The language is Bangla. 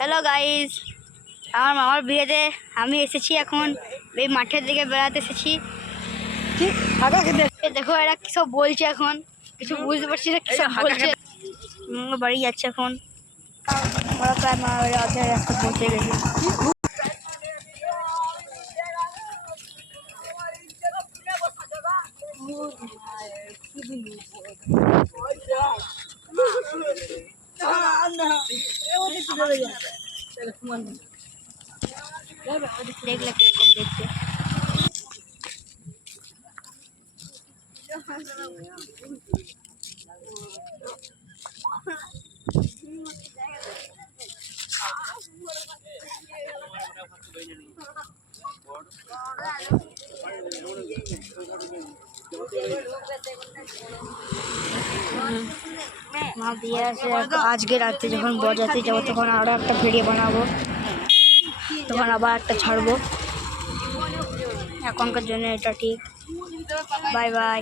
হ্যালো গাইস, আমার মামার বিয়েতে আমি এসেছি। এখন এই মাঠের দিকে বেড়াতে এসেছি। দেখো এরা কি সব বলছে, এখন কিছু বুঝতে পারছি না কি সব বলছে। বাড়ি যাচ্ছে এখন, আমরা প্রায় মামার বাড়ি অর্ধেক রাস্তা পৌঁছে গেছি। দেখলে কিরকম দেখতে। মা দিয়ে আসে আজকে রাতে, যখন বরযাত্রী যাবো তখন আরো একটা ভিডিও বানাবো, তখন আবার একটা ছাড়বো। এখনকার জন্য এটা ঠিক। Bye bye.